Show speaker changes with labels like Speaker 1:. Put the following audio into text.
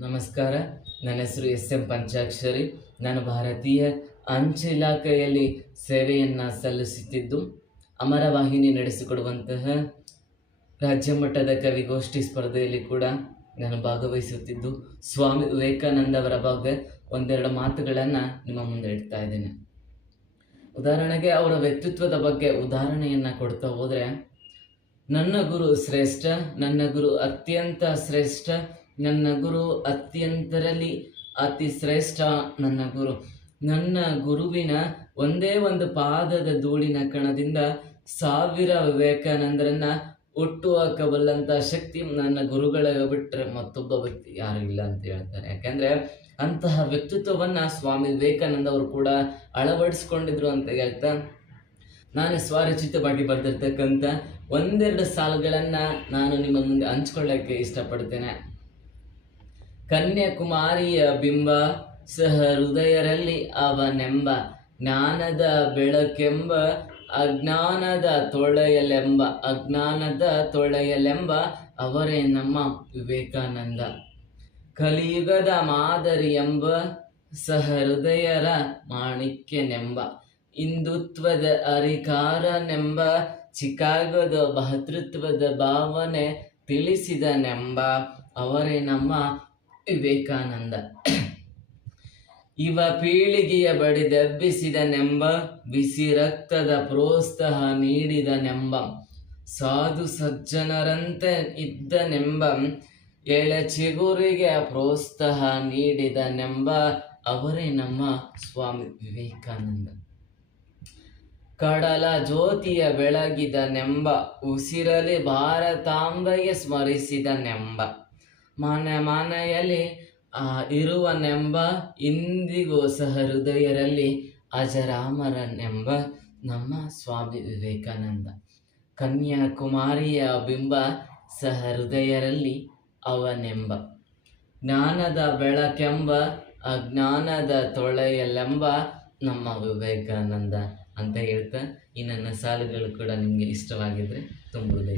Speaker 1: ನಮಸ್ಕಾರ. ನನ್ನ ಹೆಸರು ಎಸ್ ಎಂ ಪಂಚಾಕ್ಷರಿ. ನಾನು ಭಾರತೀಯ ಅಂಚೆ ಇಲಾಖೆಯಲ್ಲಿ ಸೇವೆಯನ್ನು ಸಲ್ಲಿಸುತ್ತಿದ್ದು ಅಮರವಾಹಿನಿ ನಡೆಸಿಕೊಡುವಂತಹ ರಾಜ್ಯ ಮಟ್ಟದ ಕವಿಗೋಷ್ಠಿ ಸ್ಪರ್ಧೆಯಲ್ಲಿ ಕೂಡ ನಾನು ಭಾಗವಹಿಸುತ್ತಿದ್ದು, ಸ್ವಾಮಿ ವಿವೇಕಾನಂದ ಅವರ ಬಗ್ಗೆ ಒಂದೆರಡು ಮಾತುಗಳನ್ನು ನಿಮ್ಮ ಮುಂದೆ ಇಡ್ತಾ ಇದ್ದೇನೆ. ಉದಾಹರಣೆಗೆ, ಅವರ ವ್ಯಕ್ತಿತ್ವದ ಬಗ್ಗೆ ಉದಾಹರಣೆಯನ್ನು ಕೊಡ್ತಾ ಹೋದರೆ, ನನ್ನ ಗುರು ಶ್ರೇಷ್ಠ, ನನ್ನ ಗುರು ಅತ್ಯಂತ ಶ್ರೇಷ್ಠ ನನ್ನ ಗುರು ಅತ್ಯಂತರಲ್ಲಿ ಅತಿ ಶ್ರೇಷ್ಠ ನನ್ನ ಗುರು. ನನ್ನ ಗುರುವಿನ ಒಂದೇ ಒಂದು ಪಾದದ ಧೂಳಿನ ಕಣದಿಂದ ಸಾವಿರ ವಿವೇಕಾನಂದರನ್ನ ಹುಟ್ಟು ಹಾಕಬಲ್ಲಂಥ ಶಕ್ತಿ ನನ್ನ ಗುರುಗಳಿಗೆ ಬಿಟ್ಟರೆ ಮತ್ತೊಬ್ಬ ವ್ಯಕ್ತಿ ಯಾರು ಇಲ್ಲ ಅಂತ ಹೇಳ್ತಾರೆ. ಯಾಕಂದ್ರೆ ಅಂತಹ ವ್ಯಕ್ತಿತ್ವವನ್ನು ಸ್ವಾಮಿ ವಿವೇಕಾನಂದ ಅವರು ಕೂಡ ಅಳವಡಿಸ್ಕೊಂಡಿದ್ರು ಅಂತ ಹೇಳ್ತಾ, ನಾನು ಸ್ವರಚಿತವಾಗಿ ಬರೆದಿರ್ತಕ್ಕಂಥ ಒಂದೆರಡು ಸಾಲುಗಳನ್ನು ನಾನು ನಿಮ್ಮ ಮುಂದೆ ಹಂಚ್ಕೊಳ್ಳೋಕ್ಕೆ ಇಷ್ಟಪಡ್ತೇನೆ. ಕನ್ಯಾಕುಮಾರಿಯ ಬಿಂಬ ಸಹ ಹೃದಯರಲ್ಲಿ ಅವನೆಂಬ ಜ್ಞಾನದ ಬೆಳಕೆಂಬ, ಅಜ್ಞಾನದ ತೊಳೆಯಲೆಂಬ ಅಜ್ಞಾನದ ತೊಳೆಯಲೆಂಬ ಅವರೇ ನಮ್ಮ ವಿವೇಕಾನಂದ. ಕಲಿಯುಗದ ಮಾದರಿ ಎಂಬ ಸಹ ಹೃದಯರ ಮಾಣಿಕ್ಯನೆಂಬ, ಹಿಂದುತ್ವದ ಅರಿಕಾರನೆಂಬ ಚಿಕಾಗೋದ ಭಾತೃತ್ವದ ಭಾವನೆ ತಿಳಿಸಿದನೆಂಬ ಅವರೇ ನಮ್ಮ ವಿವೇಕಾನಂದ. ಇವ ಪೀಳಿಗೆಯ ಬಡಿದೆಬ್ಬಿಸಿದನೆಂಬ ಬಿಸಿ ರಕ್ತದ ಪ್ರೋತ್ಸಾಹ ನೀಡಿದನೆಂಬ ಸಾಧು ಸಜ್ಜನರಂತೆ ಇದ್ದನೆಂಬ ಎಳೆ ಚಿಗುರಿಗೆ ಪ್ರೋತ್ಸಾಹ ನೀಡಿದನೆಂಬ ಅವರೇ ನಮ್ಮ ಸ್ವಾಮಿ ವಿವೇಕಾನಂದ. ಕಡಲ ಜ್ಯೋತಿಯ ಬೆಳಗಿದನೆಂಬ ಉಸಿರಲಿ ಭಾರತಾಂಬೆಗೆ ಸ್ಮರಿಸಿದನೆಂಬ ಮನೆ ಮನೆಯಲ್ಲಿ ಆ, ಇರುವನೆಂಬ ಇಂದಿಗೂ ಸಹ ಹೃದಯರಲ್ಲಿ ಅಜರಾಮರನೆಂಬ ನಮ್ಮ ಸ್ವಾಮಿ ವಿವೇಕಾನಂದ. ಕನ್ಯಾಕುಮಾರಿಯ ಬಿಂಬ ಸಹ ಹೃದಯರಲ್ಲಿ ಅವನೆಂಬ. ಜ್ಞಾನದ ಬೆಳಕೆಂಬ ಅಜ್ಞಾನದ ತೊಳೆಯಲೆಂಬ ನಮ್ಮ ವಿವೇಕಾನಂದ ಅಂತ ಹೇಳ್ತಾ ಈ ನನ್ನ ಸಾಲುಗಳು ಕೂಡ ನಿಮಗೆ ಇಷ್ಟವಾಗಿದ್ದರೆ ತುಂಬುವುದೇ